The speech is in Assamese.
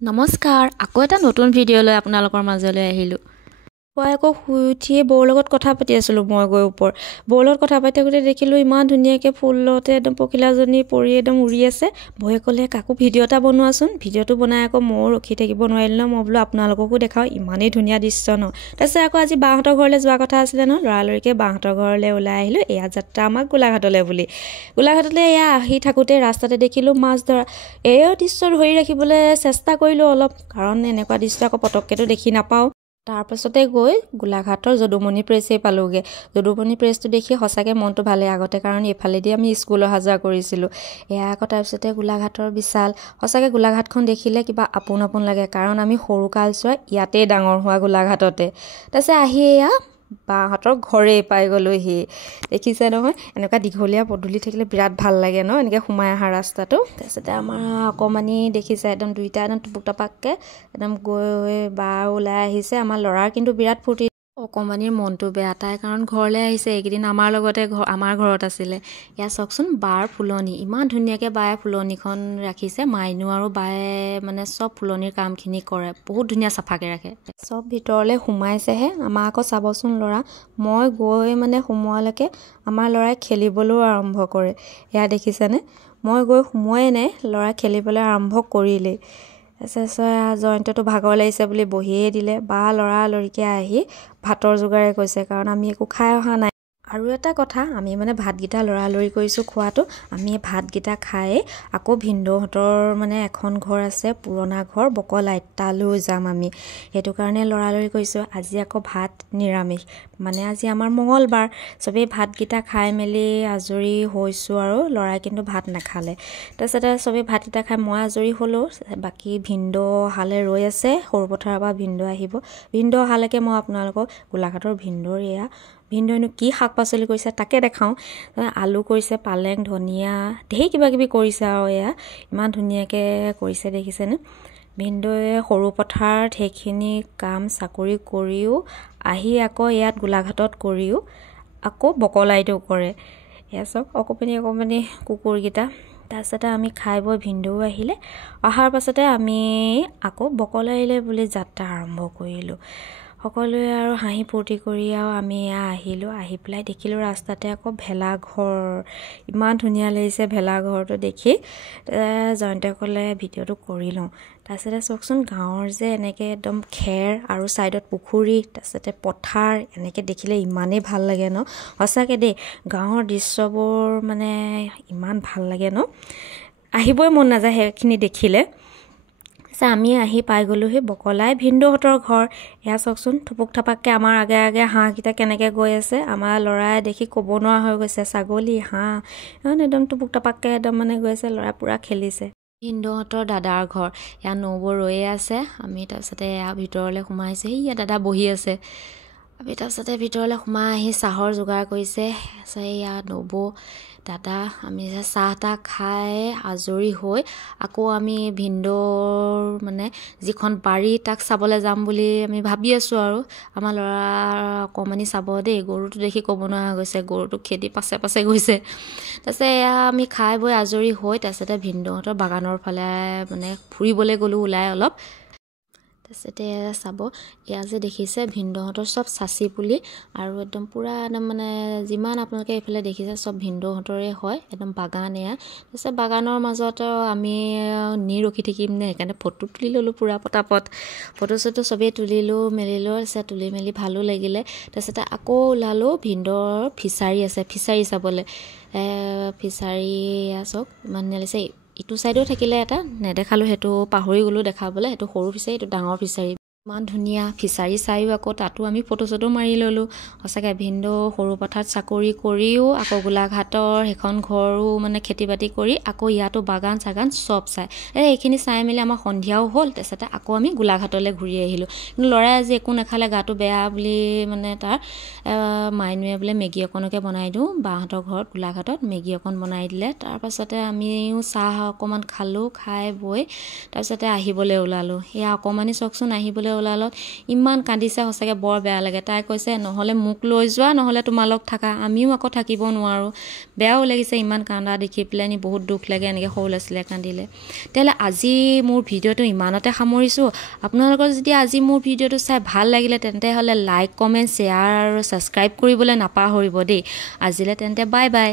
নমস্কাৰ, আকৌ এটা নতুন ভিডিঅ' লৈ আপোনালোকৰ মাজলৈ আহিলোঁ। মই আকৌ শুই উঠিয়ে বৌৰ লগত কথা পাতি আছিলোঁ। মই গৈ বৌৰ লগত কথা পাতি থাকোঁতে দেখিলোঁ ইমান ধুনীয়াকৈ ফুলতে একদম পখিলাজনী পৰি একদম উৰি আছে। বৌয়ে ক'লে কাকো ভিডিঅ' এটা বনোৱাচোন। ভিডিঅ'টো বনাই আকৌ ময়ো ৰখি থাকিব নোৱাৰিলোঁ ন। মই বোলো আপোনালোককো দেখাওঁ, ইমানেই ধুনীয়া দৃশ্য ন। তাৰপিছত আকৌ আজি বাহঁতৰ ঘৰলৈ যোৱা কথা আছিলে ন। লৰালৰিকৈ বাহঁতৰ ঘৰলৈ ওলাই আহিলোঁ। এয়া যাত্ৰা আমাক গোলাঘাটলৈ বুলি। গোলাঘাটলৈ এয়া আহি থাকোঁতে ৰাস্তাতে দেখিলোঁ মাছ ধৰা। এই দৃশ্য ধৰি ৰাখিবলৈ চেষ্টা কৰিলোঁ অলপ, কাৰণ এনেকুৱা দৃশ্য আকৌ পটককেতো দেখি নাপাওঁ। তাৰপাছতে গৈ গোলাঘাটৰ যদুমণি প্ৰেছেই পালোঁগৈ। যদুমণি প্ৰেছটো দেখি সঁচাকৈ মনটো ভালে আগতে, কাৰণ এইফালেদি আমি স্কুল অহা যোৱা কৰিছিলোঁ। এয়া আকৌ তাৰপিছতে গোলাঘাটৰ বিশাল। সঁচাকৈ গোলাঘাটখন দেখিলে কিবা আপোন আপোন লাগে, কাৰণ আমি সৰু কালচোৱা ইয়াতেই ডাঙৰ হোৱা গোলাঘাটতে। তাৰপিছত আহি এয়া বাহঁতৰ ঘৰেই পাই গ'লোহি। দেখিছে নহয়, এনেকুৱা দীঘলীয়া পদূলি থাকিলে বিৰাট ভাল লাগে ন, এনেকৈ সোমাই অহা ৰাস্তাটো। তাৰপিছতে আমাৰ অকণমানি দেখিছে একদম দুইটা একদম টুপুক টাপাককৈ একদম গৈ বা ওলাই আহিছে। আমাৰ ল'ৰাৰ কিন্তু বিৰাট ফূৰ্তি। অকণমানিৰ মনটো বেয়া, তাই কাৰণ ঘৰলৈ আহিছে। এইকেইদিন আমাৰ লগতে আমাৰ ঘৰত আছিলে। ইয়াত চাওকচোন বাৰ ফুলনি, ইমান ধুনীয়াকৈ বায়ে ফুলনিখন ৰাখিছে। মাইনু আৰু বায়ে মানে চব ফুলনিৰ কামখিনি কৰে, বহুত ধুনীয়া চাফাকৈ ৰাখে। চব ভিতৰলৈ সোমাইছেহে। আমাৰ আকৌ চাবচোন ল'ৰা, মই গৈ মানে সোমোৱালৈকে আমাৰ ল'ৰাই খেলিবলৈও আৰম্ভ কৰে। এয়া দেখিছেনে, মই গৈ সোমোৱাই নাই, ল'ৰাই খেলিবলৈ আৰম্ভ কৰিলেই। তাৰপিছত জয়ন্তটো ভাগৰ লাগিছে বুলি বহিয়ে দিলে। বা লৰালৰিকৈ আহি ভাতৰ যোগাৰে কৈছে, কাৰণ আমি একো খাই অহা নাই। আৰু এটা কথা, আমি মানে ভাতকেইটা লৰালৰি কৰিছোঁ খোৱাটো। আমি ভাতকেইটা খায়ে আকৌ ভিনদেউহঁতৰ মানে এখন ঘৰ আছে, পুৰণা ঘৰ বকলাইত, তালৈও যাম আমি। সেইটো কাৰণে লৰালৰি কৰিছোঁ। আজি আকৌ ভাত নিৰামিষ, মানে আজি আমাৰ মঙলবাৰ। চবেই ভাতকেইটা খাই মেলি আজৰি হৈছোঁ আৰু ল'ৰাই কিন্তু ভাত নাখালে। তাৰপিছতে চবেই ভাতকেইটা খাই মই আজৰি হ'লোঁ। বাকী ভিনদেউ অহালৈ ৰৈ আছে, সৰু পথাৰৰ পৰা ভিনদেউ আহিব। ভিনদেউ অহালৈকে মই আপোনালোকক গোলাঘাটৰ ভিনদেউৰ এয়া ভিনদেউনো কি শাক পাচলি কৰিছে তাকে দেখাওঁ। আলু কৰিছে, পালেং, ধনিয়া, ঢেৰ কিবা কিবি কৰিছে আৰু এয়া ইমান ধুনীয়াকৈ কৰিছে দেখিছেনে। ভিনদেউৱে সৰু পথাৰত সেইখিনি কাম চাকৰি কৰিও আহি আকৌ ইয়াত গোলাঘাটত কৰিও আকৌ বকলাইতো কৰে। এয়া চাওক অকণমানি কুকুৰকেইটা। তাৰপিছতে আমি খাই বৈ ভিনদেউ আহিলে। অহাৰ পাছতে আমি আকৌ বকলাইলৈ বুলি যাত্ৰা আৰম্ভ কৰিলোঁ। সকলোৱে আৰু হাঁহি ফূৰ্তি কৰি আৰু আমি এয়া আহিলোঁ। আহি পেলাই দেখিলোঁ ৰাস্তাতে আকৌ ভেলাঘৰ, ইমান ধুনীয়া লাগিছে ভেলাঘৰটো দেখি। জয়ন্তে ক'লে ভিডিঅ'টো কৰি লওঁ। তাৰপিছতে চাওকচোন গাঁৱৰ যে এনেকৈ একদম খেৰ আৰু ছাইডত পুখুৰী, তাৰপিছতে পথাৰ, এনেকৈ দেখিলে ইমানেই ভাল লাগে ন। সঁচাকৈ দেই, গাঁৱৰ দৃশ্যবোৰ মানে ইমান ভাল লাগে ন, আহিবই মন নাযায় সেইখিনি দেখিলে। আমি আহি পাই গ'লোহি বকলাই ভিনদেউহঁতৰ ঘৰ। এয়া চাওকচোন থুপুক থাপাককৈ আমাৰ আগে আগে হাঁহকেইটা কেনেকৈ গৈ আছে। আমাৰ ল'ৰাই দেখি ক'ব নোৱাৰা হৈ গৈছে, ছাগলী হাঁহ একদম টুপুক টাপাককৈ একদম মানে গৈ আছে। ল'ৰাই পূৰা খেলিছে। ভিনদেউহঁতৰ দাদাৰ ঘৰ, এয়া নবৌ ৰৈয়ে আছে। আমি তাৰপিছতে এয়া ভিতৰলৈ সোমাইছে, ইয়াত দাদা বহি আছে। আমি তাৰপিছতে ভিতৰলৈ সোমাই আহি চাহৰ যোগাৰ কৰিছে। এয়া নবৌ দাদা, আমি চাহ তাহ খাই আজৰি হৈ আকৌ আমি ভিনদেউৰ মানে যিখন বাৰী তাক চাবলৈ যাম বুলি আমি ভাবি আছোঁ। আৰু আমাৰ ল'ৰা অকণমানি চাব দেই, গৰুটো দেখি ক'ব নোৱাৰা গৈছে, গৰুটো খেদি পাছে পাছে গৈছে। তাৰপিছত এয়া আমি খাই বৈ আজৰি হৈ তাৰপিছতে ভিনদেউহঁতৰ বাগানৰ ফালে মানে ফুৰিবলৈ গ'লোঁ ওলাই অলপ। তাৰপিছতে চাব, এয়া যে দেখিছে ভিনদেউহঁতৰ চব চাচি পুলি, আৰু একদম পূৰা একদম মানে যিমান আপোনালোকে এইফালে দেখিছে চব ভিনদেউহঁতৰে হয়, একদম বাগান এয়া। তাৰপিছত বাগানৰ মাজত আমি ৰখি থাকিম নে, সেইকাৰণে ফটো তুলি ল'লোঁ পূৰা পটাপট। ফটো চটো চবেই তুলিলোঁ মেলিলোঁ। তাৰপিছত তুলি মেলি ভালো লাগিলে। তাৰপিছতে আকৌ ওলালোঁ ভিনদেউৰ ফিচাৰী আছে, ফিচাৰী চাবলৈ। ফিচাৰী চাওক ইমান ধুনীয়া লাগিছে। ইটো ছাইডেও থাকিলে এটা, নেদেখালোঁ, সেইটো পাহৰি গ'লোঁ দেখাবলৈ। সেইটো সৰু ফিচাৰী, এইটো ডাঙৰ ফিচাৰী। ইমান ধুনীয়া ফিচাৰী চায়ো আকৌ তাতো আমি ফটো চটো মাৰি ল'লোঁ। সঁচাকৈ ভিনদেউ সৰু পথাৰত চাকৰি কৰিও আকৌ গোলাঘাটৰ সেইখন ঘৰো মানে খেতি বাতি কৰি আকৌ ইয়াতো বাগান চাগান চব চাই এইখিনি চাই মেলি আমাৰ সন্ধিয়াও হ'ল। তাৰপিছতে আকৌ আমি গোলাঘাটলৈ ঘূৰি আহিলোঁ। কিন্তু ল'ৰাই আজি একো নাখালে, গাটো বেয়া বুলি মানে তাৰ মাইনুৱে বোলে মেগী অকণকে বনাই দিওঁ, বাহঁতৰ ঘৰত গোলাঘাটত মেগী অকণ বনাই দিলে। তাৰপাছতে আমিও চাহ অকণমান খালোঁ, খাই বৈ তাৰপিছতে আহিবলৈ ওলালোঁ। এয়া অকণমানি চাওকচোন আহিবলৈ ওলালত ইমান কান্দিছে সঁচাকৈ বৰ বেয়া লাগে তাই কৈছে নহ'লে মোক লৈ যোৱা নহ'লে তোমালোক থাকা আমিও আকৌ থাকিব নোৱাৰোঁ বেয়াও লাগিছে ইমান কান্দা দেখি পেলাই নি বহুত দুখ লাগে এনেকৈ সৰু ল'ৰা ছোৱালীয়ে কান্দিলে তেতিয়াহ'লে আজি মোৰ ভিডিঅ'টো ইমানতে সামৰিছোঁ আপোনালোকৰ যদি আজি মোৰ ভিডিঅ'টো চাই ভাল লাগিলে তেন্তে হ'লে লাইক কমেণ্ট শ্বেয়াৰ আৰু ছাবস্ক্ৰাইব কৰিবলৈ নাপাহৰিব দেই আজিলৈ তেন্তে বাই বাই